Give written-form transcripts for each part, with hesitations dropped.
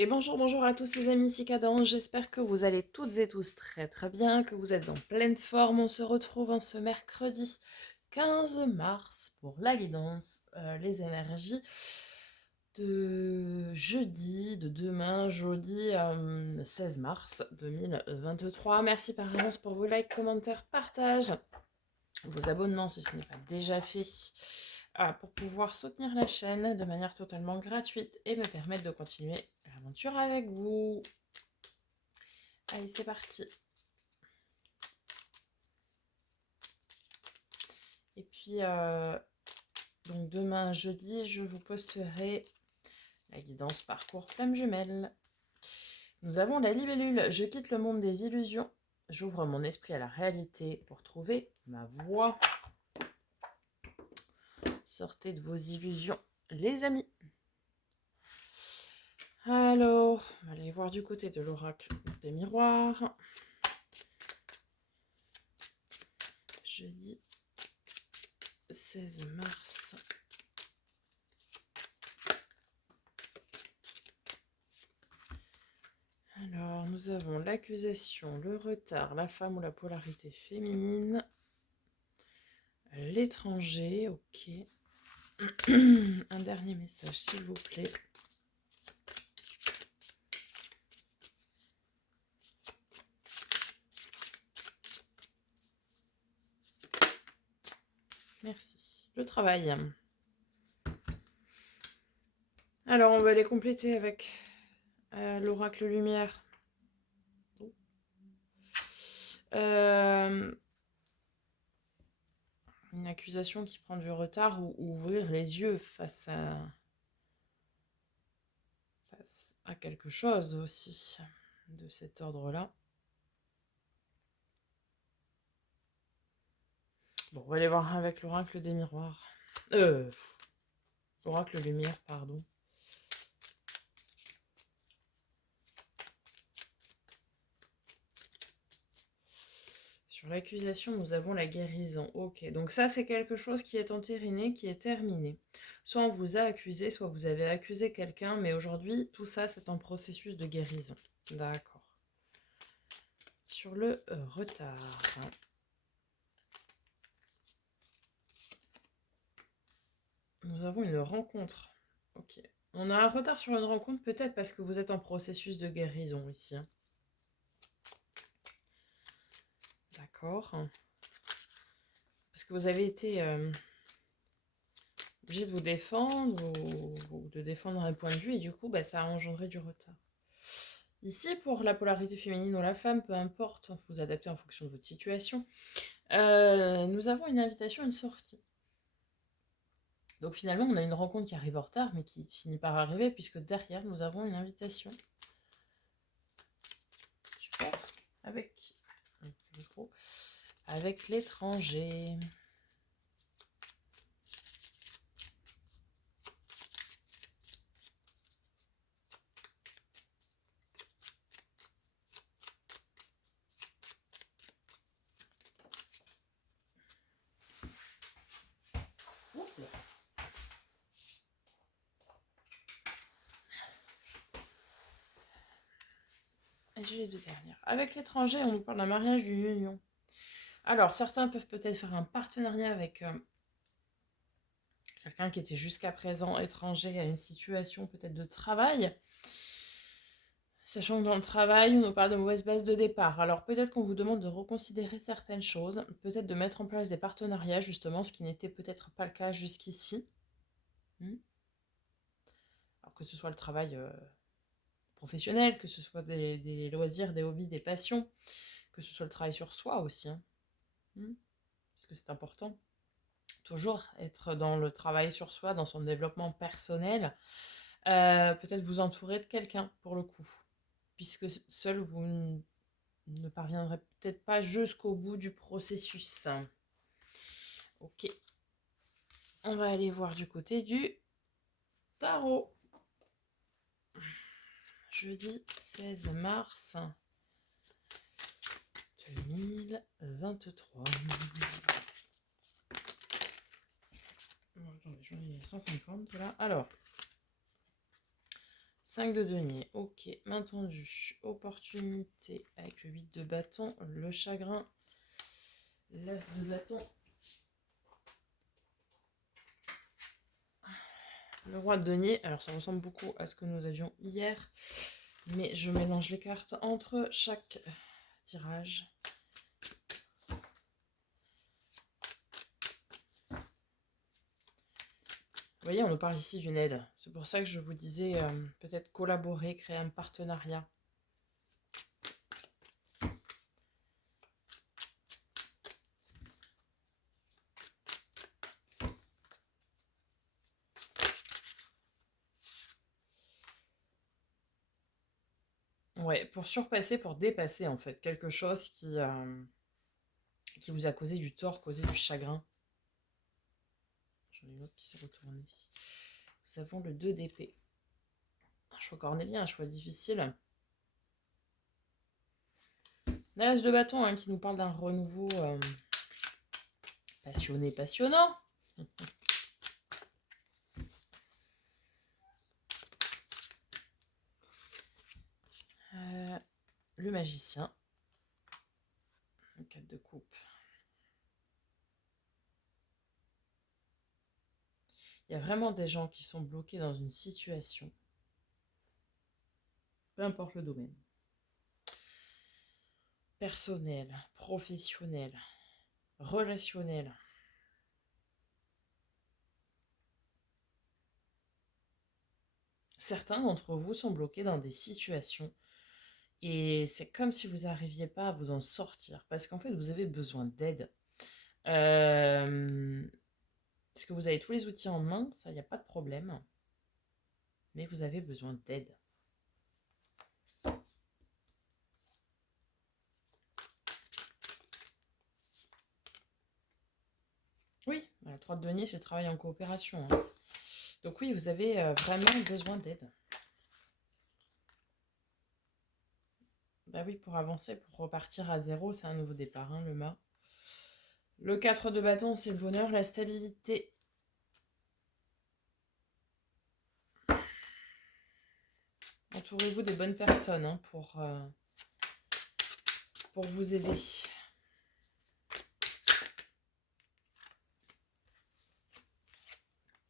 Et bonjour, bonjour à tous les amis, ici Cadence. J'espère que vous allez toutes et tous très très bien, que vous êtes en pleine forme. On se retrouve en ce mercredi 15 mars pour la guidance, les énergies de jeudi, de demain, jeudi 16 mars 2023. Merci par avance pour vos likes, commentaires, partages, vos abonnements si ce n'est pas déjà fait. Pour pouvoir soutenir la chaîne de manière totalement gratuite et me permettre de continuer l'aventure avec vous. Allez, c'est parti. Et puis, donc demain, jeudi, je vous posterai la guidance parcours flamme jumelle. Nous avons la libellule. Je quitte le monde des illusions. J'ouvre mon esprit à la réalité pour trouver ma voie. Sortez de vos illusions, les amis. Alors, on va aller voir du côté de l'oracle des miroirs. Jeudi 16 mars. Alors, nous avons l'accusation, le retard, la femme ou la polarité féminine, l'étranger, ok. Un dernier message, s'il vous plaît. Merci. Le travail. Alors, on va les compléter avec l'oracle lumière. Une accusation qui prend du retard ou ouvrir les yeux face à quelque chose aussi de cet ordre-là. Bon, on va aller voir avec l'oracle des miroirs. L'oracle lumière, pardon. Sur l'accusation, nous avons la guérison. Ok, donc ça, c'est quelque chose qui est entériné, qui est terminé. Soit on vous a accusé, soit vous avez accusé quelqu'un, mais aujourd'hui, tout ça, c'est en processus de guérison. D'accord. Sur le retard. Nous avons une rencontre. Ok. On a un retard sur une rencontre, peut-être parce que vous êtes en processus de guérison ici. D'accord. Parce que vous avez été obligé de vous défendre ou de défendre un point de vue et du coup, ça a engendré du retard. Ici, pour la polarité féminine ou la femme, peu importe, vous adaptez en fonction de votre situation, nous avons une invitation, une sortie. Donc finalement, on a une rencontre qui arrive en retard, mais qui finit par arriver, puisque derrière, nous avons une invitation. Super. Avec l'étranger. J'ai les deux dernières. Avec l'étranger, on nous parle d'un mariage, d'une union. Alors, certains peuvent peut-être faire un partenariat avec quelqu'un qui était jusqu'à présent étranger à une situation peut-être de travail. Sachant que dans le travail, on nous parle de mauvaise base de départ. Alors peut-être qu'on vous demande de reconsidérer certaines choses, peut-être de mettre en place des partenariats, justement, ce qui n'était peut-être pas le cas jusqu'ici. Alors que ce soit le travail professionnel, que ce soit des loisirs, des hobbies, des passions, que ce soit le travail sur soi aussi. Parce que c'est important. Toujours être dans le travail sur soi, dans son développement personnel. Peut-être vous entourer de quelqu'un, pour le coup. Puisque seul, vous ne parviendrez peut-être pas jusqu'au bout du processus. Ok. On va aller voir du côté du tarot. Jeudi 16 mars 2023. Attendez, j'en ai 150 là. Alors, 5 de denier, ok, main tendue, opportunité avec le 8 de bâton, le chagrin, l'as de bâton, le roi de denier. Alors ça ressemble beaucoup à ce que nous avions hier, mais je mélange les cartes entre chaque tirage. Vous voyez, on nous parle ici d'une aide. C'est pour ça que je vous disais peut-être collaborer, créer un partenariat. Ouais, pour surpasser, pour dépasser en fait quelque chose qui vous a causé du tort, causé du chagrin. J'en ai une autre qui s'est retournée. Nous avons le 2 d'épée. Un choix cornélien, un choix difficile. L'as de bâton hein, qui nous parle d'un renouveau passionné, passionnant. Le magicien. Le 4 de coupe. Il y a vraiment des gens qui sont bloqués dans une situation. Peu importe le domaine. Personnel, professionnel, relationnel. Certains d'entre vous sont bloqués dans des situations et c'est comme si vous n'arriviez pas à vous en sortir parce qu'en fait vous avez besoin d'aide. Parce que vous avez tous les outils en main, ça, il n'y a pas de problème. Mais vous avez besoin d'aide. Oui, le 3 de denier, c'est le travail en coopération. Hein. Donc oui, vous avez vraiment besoin d'aide. Bah oui, pour avancer, pour repartir à zéro, c'est un nouveau départ, hein, le mât. Le 4 de bâton, c'est le bonheur, la stabilité. Entourez-vous des bonnes personnes hein, pour vous aider.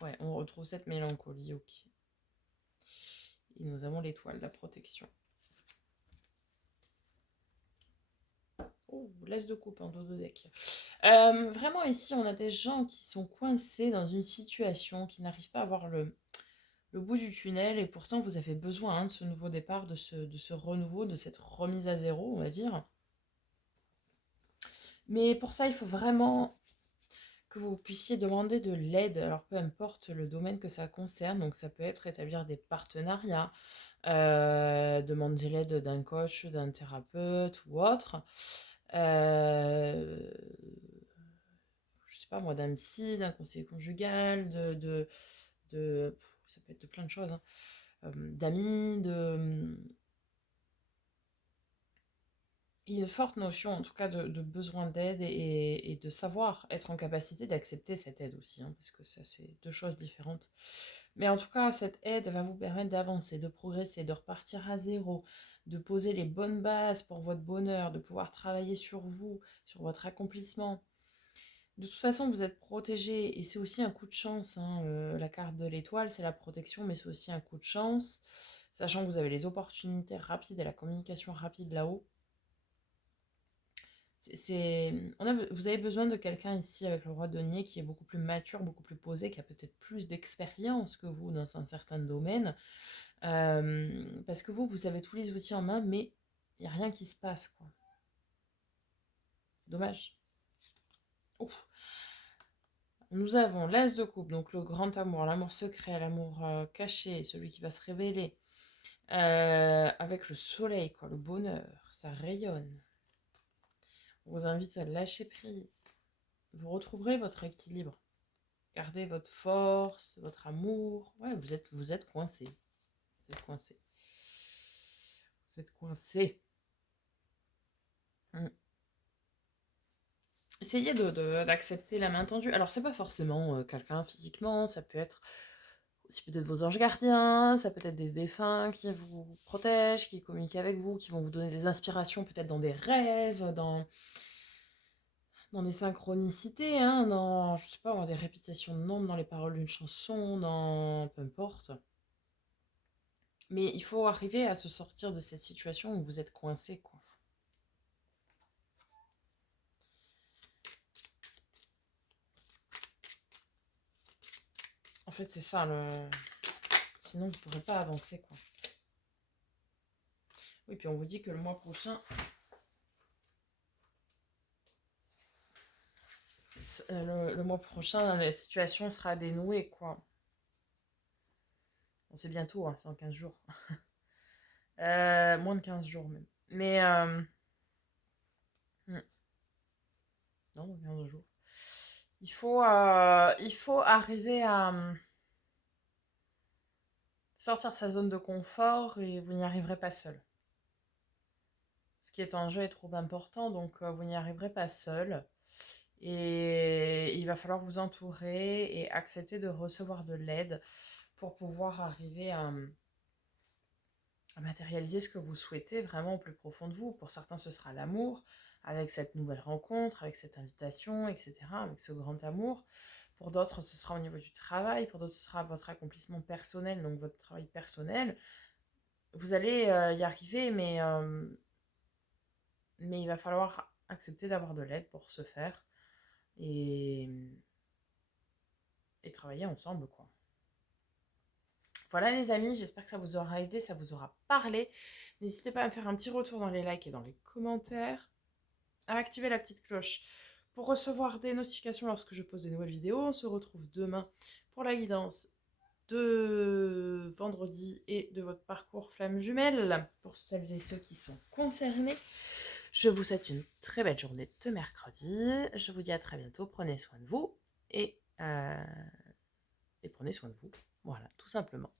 Ouais, on retrouve cette mélancolie, ok. Et nous avons l'étoile, la protection. Oh, l'as de coupe en dos de deck. Vraiment, ici, on a des gens qui sont coincés dans une situation, qui n'arrivent pas à voir le bout du tunnel, et pourtant, vous avez besoin hein, de ce nouveau départ, de ce renouveau, de cette remise à zéro, on va dire. Mais pour ça, il faut vraiment que vous puissiez demander de l'aide, alors peu importe le domaine que ça concerne, donc ça peut être établir des partenariats, demander l'aide d'un coach, d'un thérapeute ou autre. Je sais pas moi, d'un psy, d'un conseiller conjugal, ça peut être de plein de choses, hein, d'amis, il y a une forte notion en tout cas de besoin d'aide et de savoir être en capacité d'accepter cette aide aussi, hein, parce que ça c'est deux choses différentes. Mais en tout cas, cette aide va vous permettre d'avancer, de progresser, de repartir à zéro, de poser les bonnes bases pour votre bonheur, de pouvoir travailler sur vous, sur votre accomplissement. De toute façon, vous êtes protégé et c'est aussi un coup de chance. Hein, la carte de l'étoile, c'est la protection, mais c'est aussi un coup de chance, sachant que vous avez les opportunités rapides et la communication rapide là-haut. Vous avez besoin de quelqu'un ici avec le roi de denier qui est beaucoup plus mature, beaucoup plus posé, qui a peut-être plus d'expérience que vous dans un certain domaine. Parce que vous avez tous les outils en main, mais il n'y a rien qui se passe, quoi. C'est dommage. Ouf. Nous avons l'as de coupe, donc le grand amour, l'amour secret, l'amour caché, celui qui va se révéler. Avec le soleil, quoi, le bonheur, ça rayonne. On vous invite à lâcher prise. Vous retrouverez votre équilibre. Gardez votre force, votre amour. Ouais, vous êtes coincé. Vous êtes coincé. Vous êtes coincé. Essayez d'accepter la main tendue. Alors, c'est pas forcément quelqu'un physiquement, ça peut être c'est peut-être vos anges gardiens, ça peut être des défunts qui vous protègent, qui communiquent avec vous, qui vont vous donner des inspirations peut-être dans des rêves, dans des synchronicités, hein, dans, je sais pas, dans des répétitions de nombres, dans les paroles d'une chanson, dans peu importe. Mais il faut arriver à se sortir de cette situation où vous êtes coincé, quoi. En fait, c'est ça, sinon vous ne pourrez pas avancer, quoi. Oui, puis on vous dit que le mois prochain, le mois prochain, la situation sera dénouée, quoi. Bon, c'est bientôt, hein, c'est en 15 jours. Moins de 15 jours même. Mais, non, 15 jours. Il faut arriver à sortir de sa zone de confort et vous n'y arriverez pas seul. Ce qui est en jeu est trop important, donc vous n'y arriverez pas seul. Et il va falloir vous entourer et accepter de recevoir de l'aide pour pouvoir arriver à matérialiser ce que vous souhaitez vraiment au plus profond de vous. Pour certains, ce sera l'amour, avec cette nouvelle rencontre, avec cette invitation, etc., avec ce grand amour. Pour d'autres, ce sera au niveau du travail. Pour d'autres, ce sera votre accomplissement personnel, donc votre travail personnel. Vous allez y arriver, mais il va falloir accepter d'avoir de l'aide pour ce faire et travailler ensemble, quoi. Voilà les amis, j'espère que ça vous aura aidé, ça vous aura parlé. N'hésitez pas à me faire un petit retour dans les likes et dans les commentaires, à activer la petite cloche pour recevoir des notifications lorsque je pose des nouvelles vidéos. On se retrouve demain pour la guidance de vendredi et de votre parcours flamme jumelle pour celles et ceux qui sont concernés. Je vous souhaite une très belle journée de mercredi. Je vous dis à très bientôt. Prenez soin de vous et prenez soin de vous. Voilà, tout simplement.